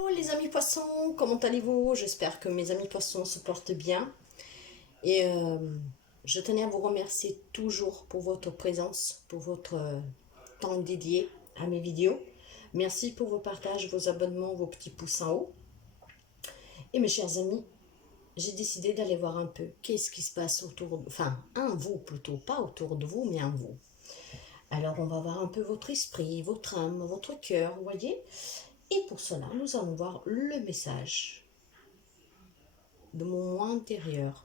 Hello les amis poissons, comment allez-vous? J'espère que mes amis poissons se portent bien. Et je tenais à vous remercier toujours pour votre présence, pour votre temps dédié à mes vidéos. Merci pour vos partages, vos abonnements, vos petits pouces en haut. Et mes chers amis, j'ai décidé d'aller voir un peu qu'est-ce qui se passe autour de... Enfin, en vous plutôt, pas autour de vous, mais en vous. Alors on va voir un peu votre esprit, votre âme, votre cœur, vous voyez? Et pour cela, nous allons voir le message de mon moi intérieur.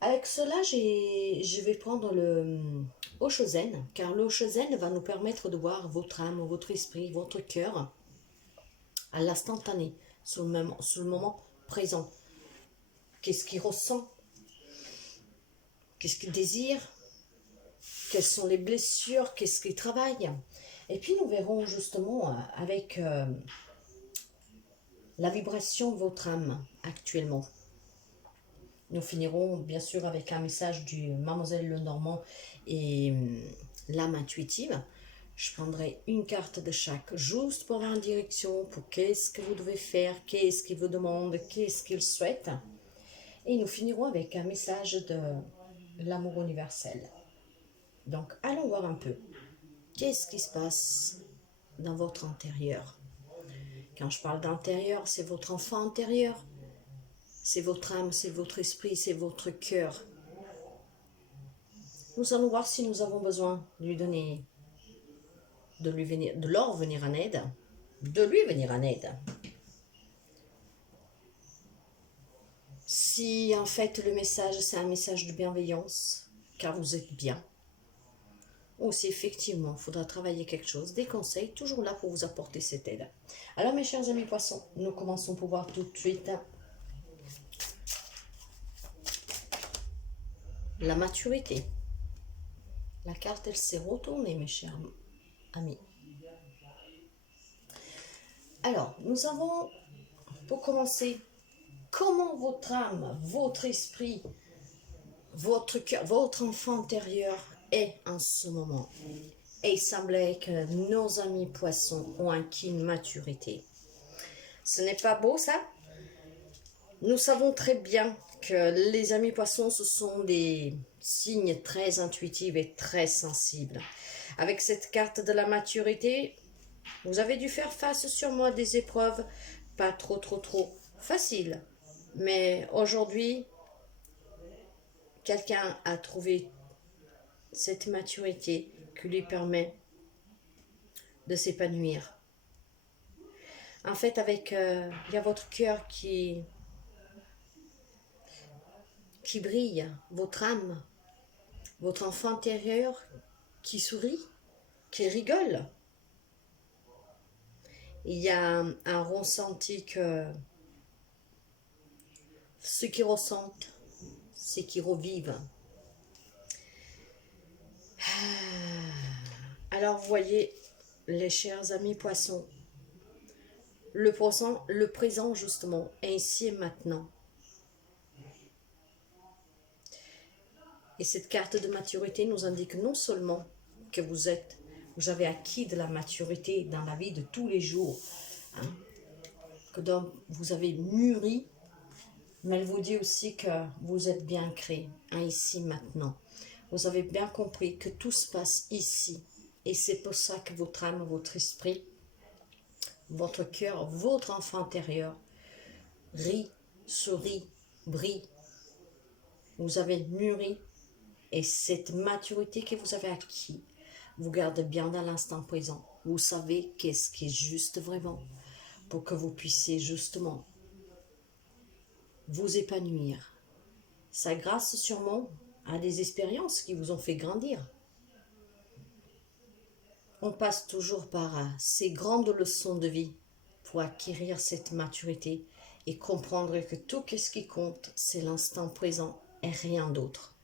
Avec cela, je vais prendre le Oshozen, car le Oshozen va nous permettre de voir votre âme, votre esprit, votre cœur à l'instantané, sur le moment présent. Qu'est-ce qu'il ressent? Qu'est-ce qu'il désire? Quelles sont les blessures? Qu'est-ce qu'il travaille? Et puis nous verrons justement avec la vibration de votre âme actuellement. Nous finirons bien sûr avec un message du Mademoiselle Lenormand et l'âme intuitive. Je prendrai une carte de chaque, juste pour avoir une direction, pour qu'est-ce que vous devez faire, qu'est-ce qu'il vous demande, qu'est-ce qu'il souhaite. Et nous finirons avec un message de l'amour universel. Donc allons voir un peu. Qu'est-ce qui se passe dans votre intérieur? Quand je parle d'intérieur, c'est votre enfant intérieur. C'est votre âme, c'est votre esprit, c'est votre cœur. Nous allons voir si nous avons besoin de lui donner, de leur venir en aide, de lui venir en aide. Si en fait le message c'est un message de bienveillance, car vous êtes bien, ou si effectivement il faudra travailler quelque chose, des conseils, toujours là pour vous apporter cette aide. Alors mes chers amis poissons, nous commençons pour voir tout de suite la maturité. La carte, elle s'est retournée, mes chers amis. Alors, nous avons, pour commencer, comment votre âme, votre esprit, votre cœur, votre enfant intérieur est en ce moment. Et il semblait que nos amis poissons ont acquis une maturité. Ce n'est pas beau, ça? Nous savons très bien que les amis poissons, ce sont des signes très intuitifs et très sensibles. Avec cette carte de la maturité, vous avez dû faire face sûrement à des épreuves pas trop faciles. Mais aujourd'hui, quelqu'un a trouvé cette maturité qui lui permet de s'épanouir. En fait, il y a votre cœur qui brille, votre âme, votre enfant intérieur qui sourit, qui rigole. Il y a un ressenti que ceux qui ressentent, c'est qui revivent. Alors, vous voyez, les chers amis poissons, le présent justement, est ici et maintenant. Et cette carte de maturité nous indique non seulement que vous avez acquis de la maturité dans la vie de tous les jours, hein, que vous avez mûri, mais elle vous dit aussi que vous êtes bien créé, hein, ici maintenant. Vous avez bien compris que tout se passe ici. Et c'est pour ça que votre âme, votre esprit, votre cœur, votre enfant intérieur rit, sourit, brille. Vous avez mûri et cette maturité que vous avez acquis vous garde bien dans l'instant présent. Vous savez qu'est-ce qui est juste vraiment pour que vous puissiez justement vous épanouir. Ça grâce sûrement à des expériences qui vous ont fait grandir. On passe toujours par ces grandes leçons de vie pour acquérir cette maturité et comprendre que tout ce qui compte, c'est l'instant présent et rien d'autre.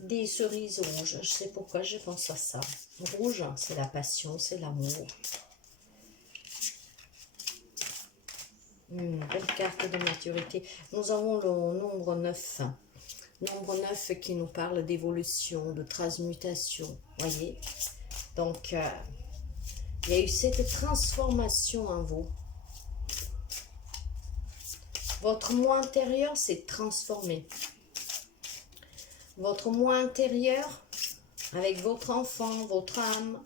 Des cerises rouges, je sais pourquoi je pense à ça. Rouge, c'est la passion, c'est l'amour. Belle carte de maturité. Nous avons le nombre 9. Nombre 9 qui nous parle d'évolution, de transmutation, voyez. Donc, il y a eu cette transformation en vous. Votre moi intérieur s'est transformé. Votre moi intérieur, avec votre enfant, votre âme,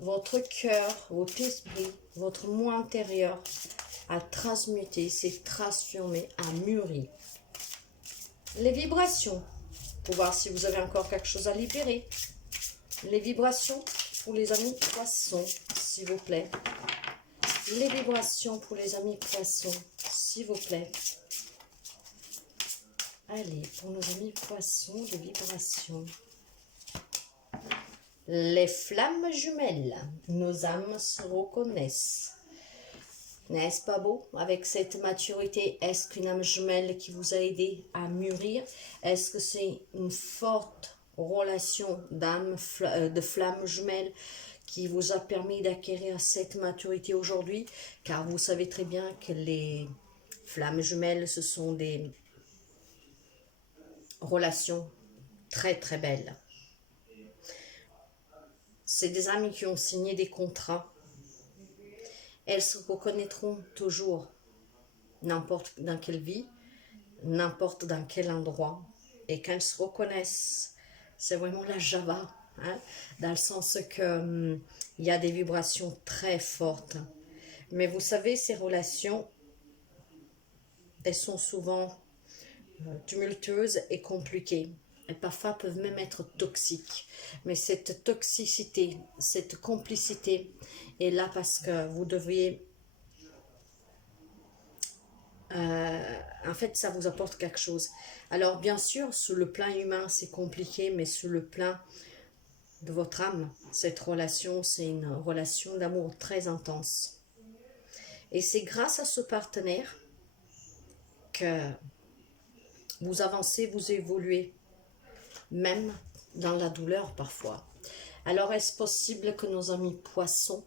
votre cœur, votre esprit, votre moi intérieur a transmuté, s'est transformé, a mûri. Les vibrations, pour voir si vous avez encore quelque chose à libérer. Les vibrations pour les amis poissons, s'il vous plaît. Les vibrations pour les amis poissons, s'il vous plaît. Allez, pour nos amis poissons, les vibrations. Les flammes jumelles, nos âmes se reconnaissent. N'est-ce pas beau? Avec cette maturité, est-ce qu'une âme jumelle qui vous a aidé à mûrir? Est-ce que c'est une forte relation d'âme, de flammes jumelles qui vous a permis d'acquérir cette maturité aujourd'hui? Car vous savez très bien que les flammes jumelles, ce sont des relations très très belles. C'est des amis qui ont signé des contrats. Elles se reconnaîtront toujours, n'importe dans quelle vie, n'importe dans quel endroit. Et quand elles se reconnaissent, c'est vraiment la Java, hein, dans le sens que il y a des vibrations très fortes. Mais vous savez, ces relations, elles sont souvent tumultueuses et compliquées. Et parfois peuvent même être toxiques. Mais cette toxicité, cette complicité est là parce que vous devriez... en fait, ça vous apporte quelque chose. Alors, bien sûr, sur le plan humain, c'est compliqué, mais sur le plan de votre âme, cette relation, c'est une relation d'amour très intense. Et c'est grâce à ce partenaire que vous avancez, vous évoluez, même dans la douleur parfois. Alors, est-ce possible que nos amis poissons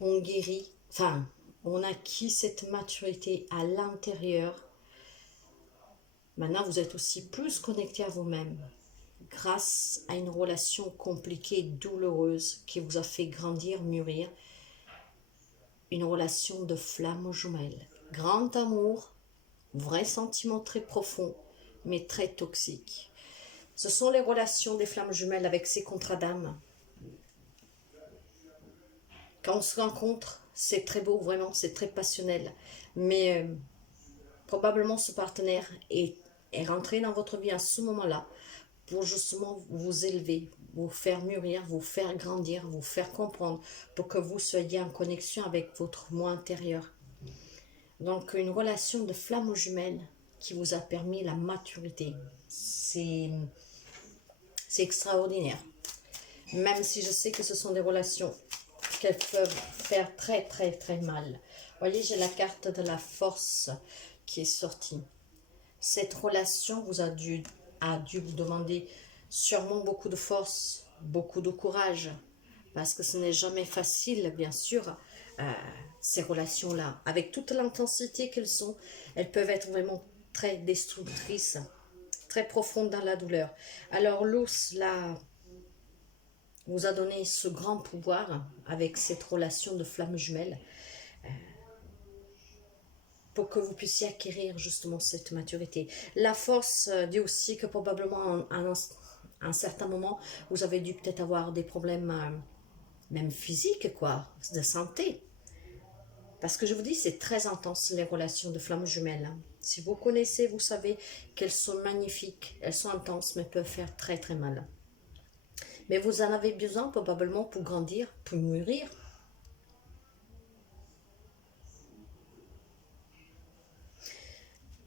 ont guéri, enfin, ont acquis cette maturité à l'intérieur? Maintenant, vous êtes aussi plus connecté à vous-même grâce à une relation compliquée, douloureuse, qui vous a fait grandir, mûrir. Une relation de flamme jumelle. Grand amour, vrai sentiment très profond, mais très toxique. Ce sont les relations des flammes jumelles avec ces contrats d'âme. Quand on se rencontre, c'est très beau, vraiment, c'est très passionnel. Mais probablement ce partenaire est rentré dans votre vie à ce moment-là pour justement vous élever, vous faire mûrir, vous faire grandir, vous faire comprendre, pour que vous soyez en connexion avec votre moi intérieur. Donc une relation de flamme jumelle qui vous a permis la maturité. C'est extraordinaire. Même si je sais que ce sont des relations qu'elles peuvent faire très très très mal. Vous voyez, j'ai la carte de la force qui est sortie. Cette relation vous a dû vous demander sûrement beaucoup de force, beaucoup de courage, parce que ce n'est jamais facile, bien sûr, ces relations-là. Avec toute l'intensité qu'elles sont, elles peuvent être vraiment très destructrices, très profondes dans la douleur. Alors l'os, là, vous a donné ce grand pouvoir avec cette relation de flamme jumelle, pour que vous puissiez acquérir justement cette maturité. La force dit aussi que probablement à un certain moment, vous avez dû peut-être avoir des problèmes même physiques, quoi, de santé. Parce que je vous dis, c'est très intense les relations de flammes jumelles. Si vous connaissez, vous savez qu'elles sont magnifiques, elles sont intenses, mais peuvent faire très très mal. Mais vous en avez besoin probablement pour grandir, pour mûrir.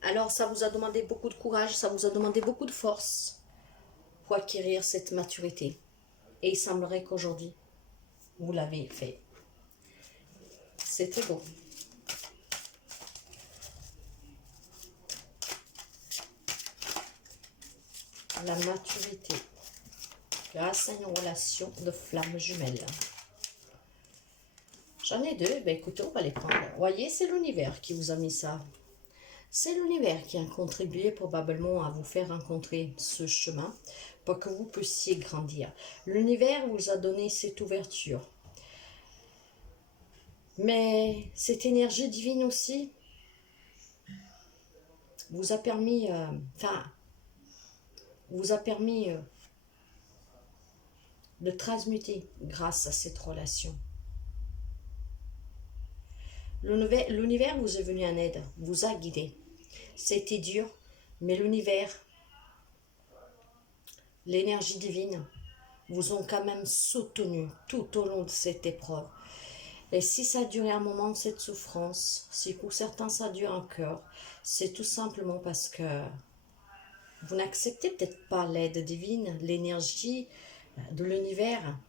Alors, ça vous a demandé beaucoup de courage, ça vous a demandé beaucoup de force pour acquérir cette maturité. Et il semblerait qu'aujourd'hui, vous l'avez fait. C'est très beau. La maturité, grâce à une relation de flammes jumelles. J'en ai deux, ben écoutez, on va les prendre. Vous voyez, c'est l'univers qui vous a mis ça. C'est l'univers qui a contribué probablement à vous faire rencontrer ce chemin pour que vous puissiez grandir. L'univers vous a donné cette ouverture. Mais cette énergie divine aussi vous a permis, de transmuter grâce à cette relation. L'univers vous est venu en aide, vous a guidé. C'était dur, mais l'univers, l'énergie divine, vous ont quand même soutenu tout au long de cette épreuve. Et si ça a duré un moment, cette souffrance, si pour certains ça dure encore, c'est tout simplement parce que vous n'acceptez peut-être pas l'aide divine, l'énergie de l'univers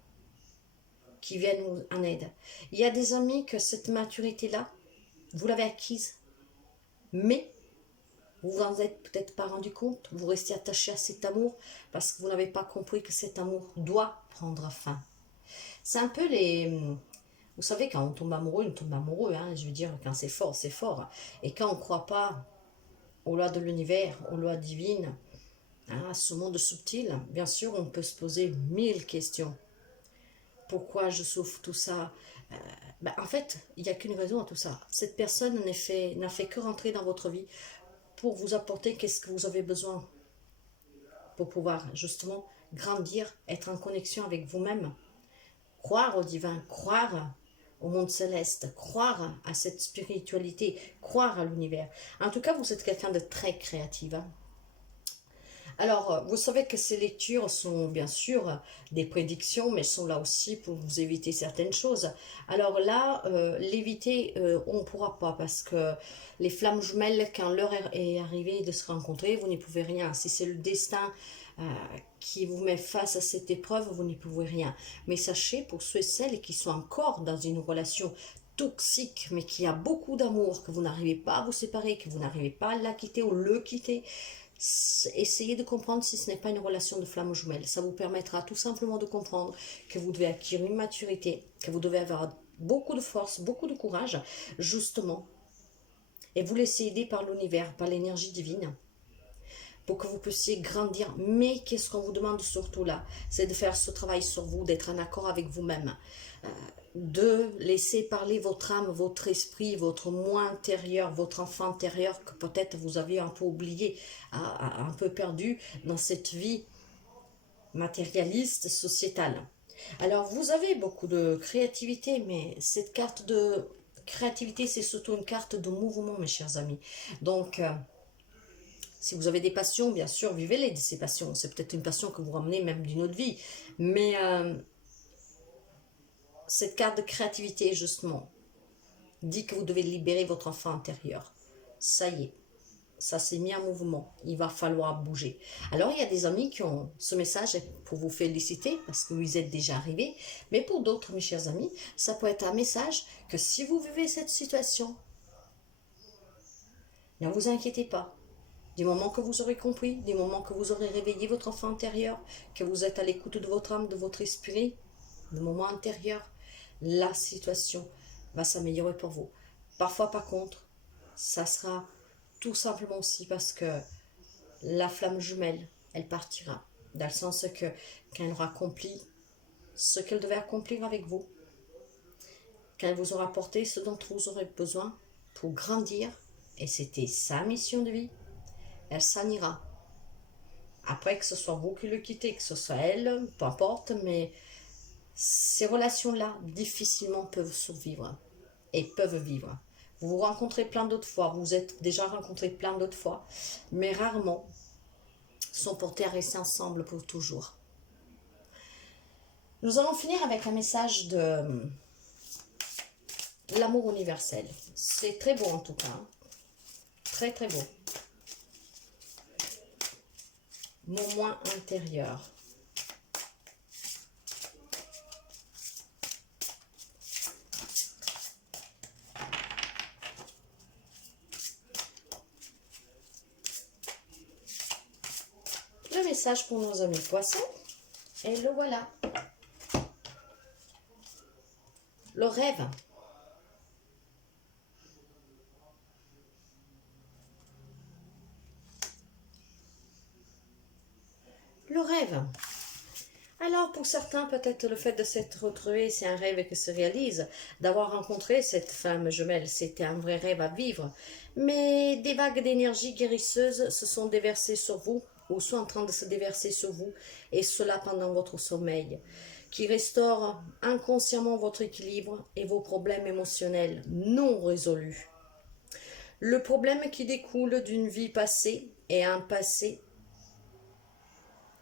qui vient nous en aide. Il y a des amis que cette maturité-là, vous l'avez acquise, mais vous vous en êtes peut-être pas rendu compte, vous restez attaché à cet amour parce que vous n'avez pas compris que cet amour doit prendre fin. C'est un peu vous savez, quand on tombe amoureux, hein, je veux dire, quand c'est fort, c'est fort. Et quand on ne croit pas aux lois de l'univers, aux lois divines, hein, à ce monde subtil, bien sûr, on peut se poser 1000 questions. Pourquoi je souffre tout ça? En fait, il n'y a qu'une raison à tout ça. Cette personne n'a fait que rentrer dans votre vie pour vous apporter qu'est-ce que vous avez besoin pour pouvoir justement grandir, être en connexion avec vous-même, croire au divin, croire au monde céleste, croire à cette spiritualité, croire à l'univers. En tout cas, vous êtes quelqu'un de très créatif. Hein. Alors, vous savez que ces lectures sont bien sûr des prédictions, mais sont là aussi pour vous éviter certaines choses. Alors là, l'éviter, on ne pourra pas parce que les flammes jumelles, quand l'heure est arrivée de se rencontrer, vous n'y pouvez rien. Si c'est le destin qui vous met face à cette épreuve, vous n'y pouvez rien. Mais sachez, pour ceux et celles qui sont encore dans une relation toxique, mais qui a beaucoup d'amour, que vous n'arrivez pas à vous séparer, que vous n'arrivez pas à la quitter ou le quitter, essayez de comprendre si ce n'est pas une relation de flamme jumelle. Ça vous permettra tout simplement de comprendre que vous devez acquérir une maturité, que vous devez avoir beaucoup de force, beaucoup de courage, justement, et vous laisser aider par l'univers, par l'énergie divine, pour que vous puissiez grandir. Mais qu'est-ce qu'on vous demande surtout là? C'est de faire ce travail sur vous, d'être en accord avec vous-même, de laisser parler votre âme, votre esprit, votre moi intérieur, votre enfant intérieur que peut-être vous avez un peu oublié, un peu perdu dans cette vie matérialiste, sociétale. Alors vous avez beaucoup de créativité, mais cette carte de créativité, c'est surtout une carte de mouvement, mes chers amis. Donc, si vous avez des passions, bien sûr, vivez-les, ces passions. C'est peut-être une passion que vous ramenez même d'une autre vie. Mais cette carte de créativité, justement, dit que vous devez libérer votre enfant intérieur. Ça y est, ça s'est mis en mouvement. Il va falloir bouger. Alors, il y a des amis qui ont ce message pour vous féliciter parce que vous êtes déjà arrivés. Mais pour d'autres, mes chers amis, ça peut être un message que si vous vivez cette situation, ne vous inquiétez pas. Du moment que vous aurez compris, du moment que vous aurez réveillé votre enfant intérieur, que vous êtes à l'écoute de votre âme, de votre esprit, le moment intérieur, la situation va s'améliorer pour vous. Parfois, par contre, ça sera tout simplement aussi parce que la flamme jumelle, elle partira. Dans le sens que quand elle aura accompli ce qu'elle devait accomplir avec vous, quand elle vous aura apporté ce dont vous aurez besoin pour grandir, et c'était sa mission de vie, elle s'en ira. Après, que ce soit vous qui le quittez, que ce soit elle, peu importe, mais ces relations-là, difficilement peuvent survivre et peuvent vivre. Vous vous rencontrez plein d'autres fois, vous êtes déjà rencontrés plein d'autres fois, mais rarement sont portés à rester ensemble pour toujours. Nous allons finir avec un message de l'amour universel. C'est très beau en tout cas, très très beau. Mon moi intérieur. Le message pour nos amis poissons, et le voilà. Le rêve. rêve. Alors pour certains, peut-être le fait de s'être retrouvé, c'est un rêve qui se réalise. D'avoir rencontré cette femme jumelle, c'était un vrai rêve à vivre. Mais des vagues d'énergie guérisseuses se sont déversées sur vous, ou sont en train de se déverser sur vous, et cela pendant votre sommeil, qui restaure inconsciemment votre équilibre et vos problèmes émotionnels non résolus. Le problème qui découle d'une vie passée est un passé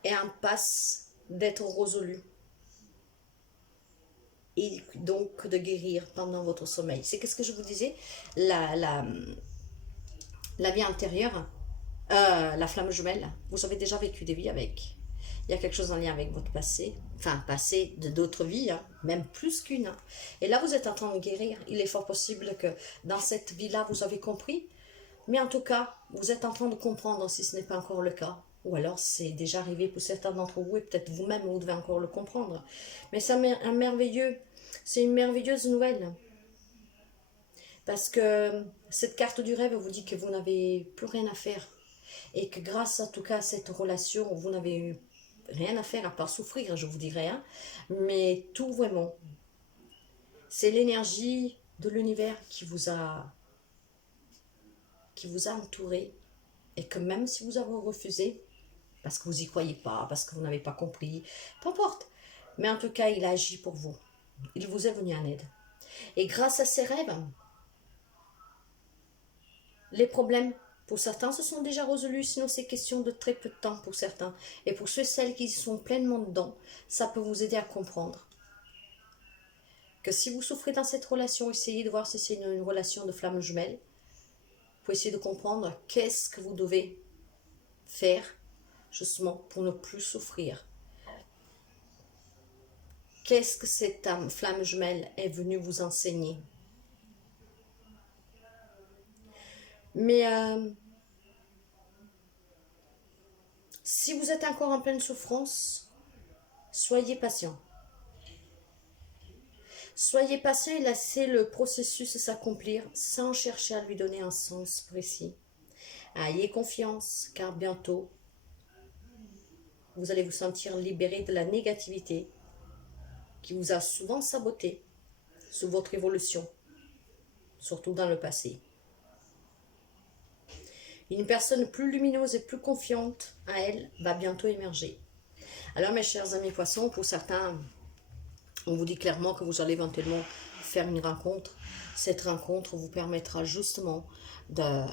et un passe d'être résolu et donc de guérir pendant votre sommeil. C'est qu'est-ce que je vous disais, la vie antérieure, la flamme jumelle, vous avez déjà vécu des vies avec. Il y a quelque chose en lien avec votre passé, enfin passé de d'autres vies, hein, même plus qu'une. Hein. Et là, vous êtes en train de guérir. Il est fort possible que dans cette vie-là, vous avez compris. Mais en tout cas, vous êtes en train de comprendre si ce n'est pas encore le cas. Ou alors c'est déjà arrivé pour certains d'entre vous et peut-être vous-même vous devez encore le comprendre. Mais c'est c'est une merveilleuse nouvelle. Parce que cette carte du rêve vous dit que vous n'avez plus rien à faire. Et que grâce en tout cas à cette relation, vous n'avez eu rien à faire à part souffrir, je vous dirais. Hein. Mais tout vraiment. C'est l'énergie de l'univers qui vous a entouré. Et que même si vous avez refusé, parce que vous n'y croyez pas, parce que vous n'avez pas compris, peu importe. Mais en tout cas, il a agi pour vous. Il vous est venu en aide. Et grâce à ces rêves, les problèmes, pour certains, se sont déjà résolus, sinon c'est question de très peu de temps pour certains. Et pour ceux et celles qui sont pleinement dedans, ça peut vous aider à comprendre que si vous souffrez dans cette relation, essayez de voir si c'est une relation de flamme jumelle, pour essayer de comprendre qu'est-ce que vous devez faire justement pour ne plus souffrir. Qu'est-ce que cette flamme jumelle est venue vous enseigner? Mais si vous êtes encore en pleine souffrance, soyez patient. Soyez patient et laissez le processus s'accomplir sans chercher à lui donner un sens précis. Ayez confiance, car bientôt, vous allez vous sentir libéré de la négativité qui vous a souvent saboté sur votre évolution, surtout dans le passé. Une personne plus lumineuse et plus confiante à elle va bientôt émerger. Alors mes chers amis poissons, pour certains, on vous dit clairement que vous allez éventuellement faire une rencontre. Cette rencontre vous permettra justement de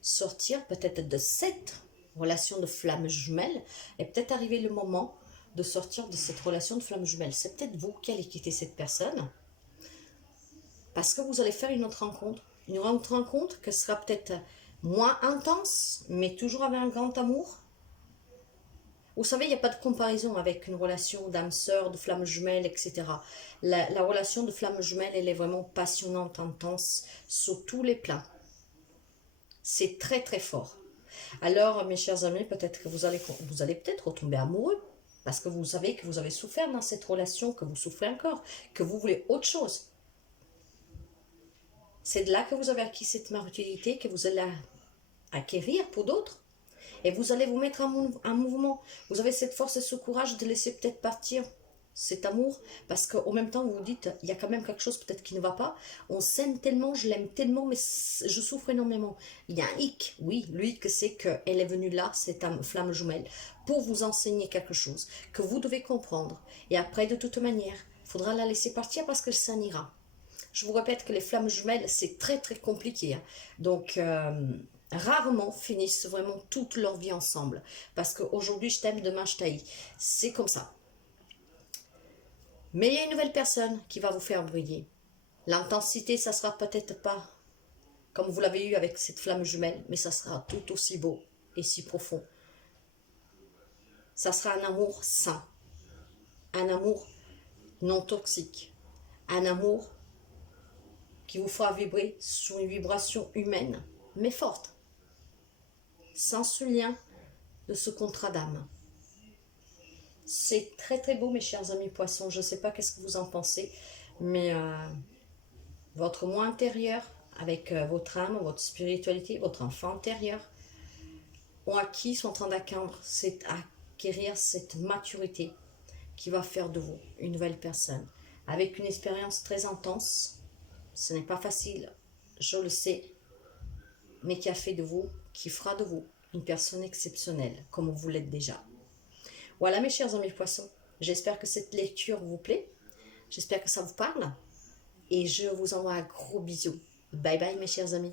sortir peut-être de cette relation de flamme jumelle et peut-être arriver le moment de sortir de cette relation de flamme jumelle. C'est peut-être vous qui allez quitter cette personne parce que vous allez faire une autre rencontre. Une autre rencontre qui sera peut-être moins intense, mais toujours avec un grand amour. Vous savez, il n'y a pas de comparaison avec une relation d'âme sœur, de flamme jumelle, etc. La relation de flamme jumelle, elle est vraiment passionnante, intense, sur tous les plans. C'est très très fort. Alors, mes chers amis, peut-être que vous allez peut-être retomber amoureux, parce que vous savez que vous avez souffert dans cette relation, que vous souffrez encore, que vous voulez autre chose. C'est de là que vous avez acquis cette maturité, que vous allez acquérir pour d'autres. Et vous allez vous mettre en mouvement. Vous avez cette force et ce courage de laisser peut-être partir cet amour. Parce qu'en même temps, vous vous dites, il y a quand même quelque chose peut-être qui ne va pas. On s'aime tellement, je l'aime tellement, mais je souffre énormément. Il y a un hic. Oui, le hic, c'est qu'elle est venue là, cette flamme jumelle, pour vous enseigner quelque chose que vous devez comprendre. Et après, de toute manière, il faudra la laisser partir parce qu'elle s'en ira. Je vous répète que les flammes jumelles, c'est très très compliqué. Hein. Donc, rarement finissent vraiment toute leur vie ensemble. Parce qu'aujourd'hui, je t'aime, demain, je t'haïs. C'est comme ça. Mais il y a une nouvelle personne qui va vous faire briller. L'intensité, ça sera peut-être pas comme vous l'avez eu avec cette flamme jumelle, mais ça sera tout aussi beau et si profond. Ça sera un amour sain. Un amour non toxique. Un amour qui vous fera vibrer sur une vibration humaine, mais forte. Sans ce lien de ce contrat d'âme. C'est très très beau mes chers amis poissons, je ne sais pas qu'est-ce que vous en pensez, mais votre moi intérieur, avec votre âme, votre spiritualité, votre enfant intérieur, ont acquis, sont en train d'acquérir acquérir cette maturité qui va faire de vous une nouvelle personne. Avec une expérience très intense, ce n'est pas facile, je le sais, mais qui a fait de vous, qui fera de vous une personne exceptionnelle, comme vous l'êtes déjà. Voilà mes chers amis poissons, j'espère que cette lecture vous plaît, j'espère que ça vous parle, et je vous envoie un gros bisou. Bye bye mes chers amis.